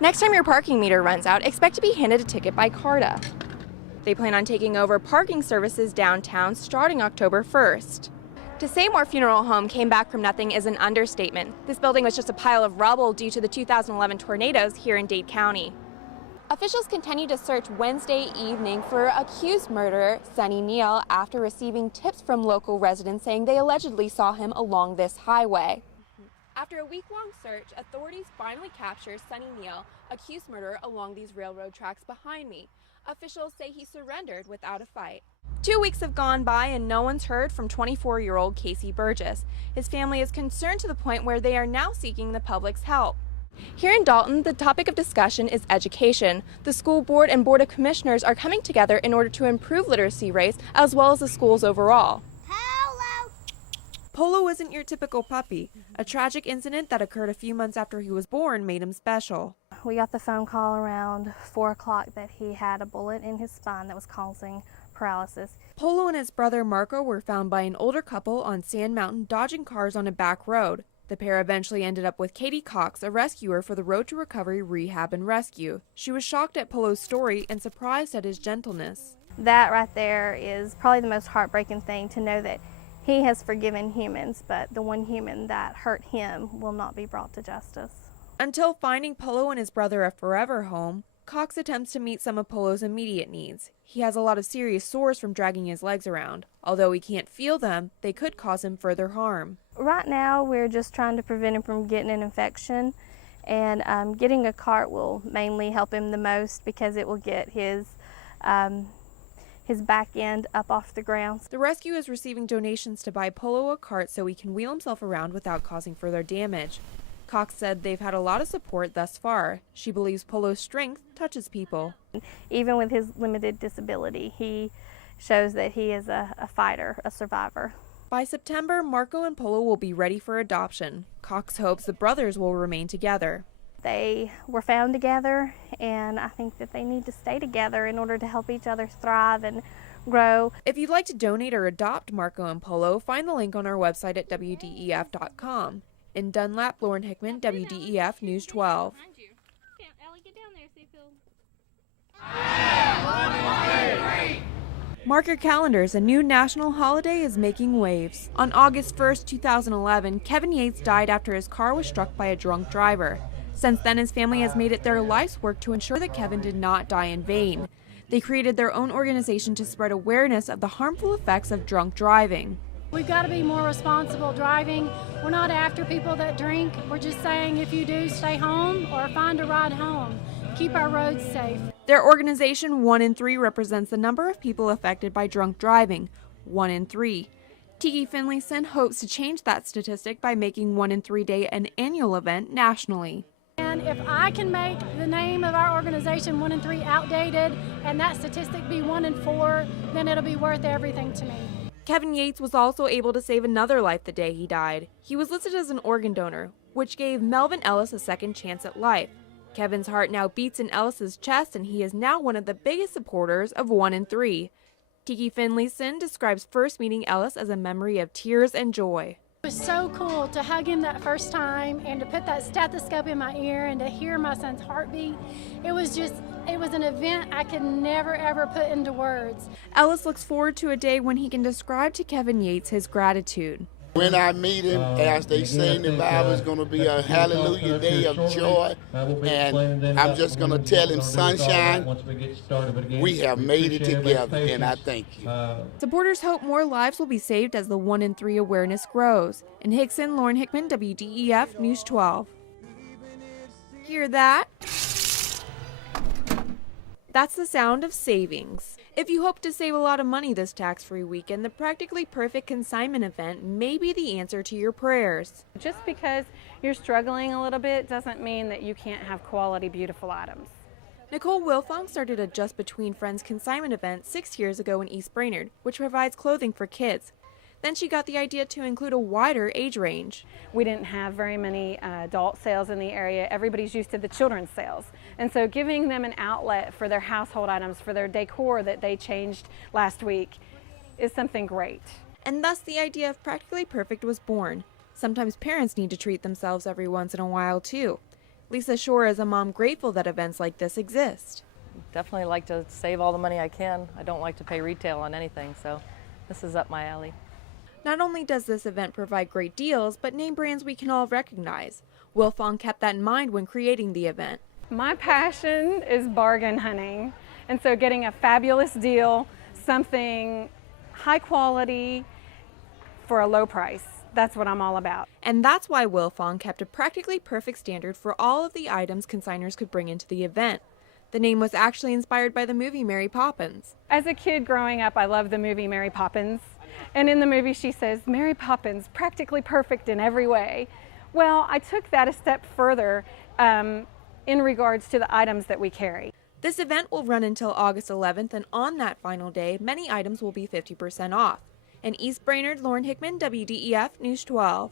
Next time your parking meter runs out, expect to be handed a ticket by CARTA. They plan on taking over parking services downtown starting October 1st. To say Moore Funeral Home came back from nothing is an understatement. This building was just a pile of rubble due to the 2011 tornadoes here in Dade County. Officials continued to search Wednesday evening for accused murderer Sonny Neal after receiving tips from local residents saying they allegedly saw him along this highway. After a week-long search, authorities finally captured Sonny Neal, accused murderer, along these railroad tracks behind me. Officials say he surrendered without a fight. 2 weeks have gone by and no one's heard from 24-year-old Casey Burgess. His family is concerned to the point where they are now seeking the public's help. Here in Dalton, the topic of discussion is education. The school board and board of commissioners are coming together in order to improve literacy rates as well as the schools overall. Polo isn't your typical puppy. A tragic incident that occurred a few months after he was born made him special. We got the phone call around 4 o'clock that he had a bullet in his spine that was causing paralysis. Polo and his brother Marco were found by an older couple on Sand Mountain dodging cars on a back road. The pair eventually ended up with Katie Cox, a rescuer for the Road to Recovery Rehab and Rescue. She was shocked at Polo's story and surprised at his gentleness. That right there is probably the most heartbreaking thing, to know that he has forgiven humans, but the one human that hurt him will not be brought to justice. Until finding Polo and his brother a forever home, Cox attempts to meet some of Polo's immediate needs. He has a lot of serious sores from dragging his legs around. Although he can't feel them, they could cause him further harm. Right now, we're just trying to prevent him from getting an infection, and getting a cart will mainly help him the most because it will get his back end up off the ground. The rescue is receiving donations to buy Polo a cart so he can wheel himself around without causing further damage. Cox said they've had a lot of support thus far. She believes Polo's strength touches people. Even with his limited disability, he shows that he is a fighter, a survivor. By September, Marco and Polo will be ready for adoption. Cox hopes the brothers will remain together. They were found together, and I think that they need to stay together in order to help each other thrive and grow. If you'd like to donate or adopt Marco and Polo, find the link on our website at WDEF.com. In Dunlap, Lauren Hickman, WDEF News 12. Mark your calendars, a new national holiday is making waves. On August 1st, 2011, Kevin Yates died after his car was struck by a drunk driver. Since then, his family has made it their life's work to ensure that Kevin did not die in vain. They created their own organization to spread awareness of the harmful effects of drunk driving. We've got to be more responsible driving. We're not after people that drink. We're just saying if you do, stay home or find a ride home. Keep our roads safe. Their organization, 1 in 3, represents the number of people affected by drunk driving. 1 in 3. Tiki Finlayson hopes to change that statistic by making 1 in 3 Day an annual event nationally. And if I can make the name of our organization 1 in 3 outdated and that statistic be 1 in 4, then it'll be worth everything to me. Kevin Yates was also able to save another life the day he died. He was listed as an organ donor, which gave Melvin Ellis a second chance at life. Kevin's heart now beats in Ellis's chest, and he is now one of the biggest supporters of 1 in 3. Tiki Finlayson describes first meeting Ellis as a memory of tears and joy. It was so cool to hug him that first time and to put that stethoscope in my ear and to hear my son's heartbeat. It was an event I could never ever put into words. Ellis looks forward to a day when he can describe to Kevin Yates his gratitude. When I meet him, as they say in the Bible, it's going to be a hallelujah day of joy. And I'm just going to tell him, sunshine, we have made it together, and I thank you. Supporters hope more lives will be saved as the 1 in 3 awareness grows. In Hickson, Lauren Hickman, WDEF News 12. Hear that? That's the sound of savings. If you hope to save a lot of money this tax-free weekend, the Practically Perfect consignment event may be the answer to your prayers. Just because you're struggling a little bit doesn't mean that you can't have quality, beautiful items. Nicole Wilfong started a Just Between Friends consignment event 6 years ago in East Brainerd, which provides clothing for kids. Then she got the idea to include a wider age range. We didn't have very many adult sales in the area. Everybody's used to the children's sales. And so giving them an outlet for their household items, for their decor that they changed last week is something great. And thus the idea of Practically Perfect was born. Sometimes parents need to treat themselves every once in a while too. Lisa Shore is a mom grateful that events like this exist. Definitely like to save all the money I can. I don't like to pay retail on anything, so this is up my alley. Not only does this event provide great deals, but name brands we can all recognize. Wilfong kept that in mind when creating the event. My passion is bargain hunting, and so getting a fabulous deal, something high quality for a low price, that's what I'm all about. And that's why Wilfong kept a practically perfect standard for all of the items consigners could bring into the event. The name was actually inspired by the movie Mary Poppins. As a kid growing up, I loved the movie Mary Poppins. And in the movie she says, Mary Poppins, practically perfect in every way. Well, I took that a step further in regards to the items that we carry. This event will run until August 11th, and on that final day, many items will be 50% off. In East Brainerd, Lauren Hickman, WDEF News 12.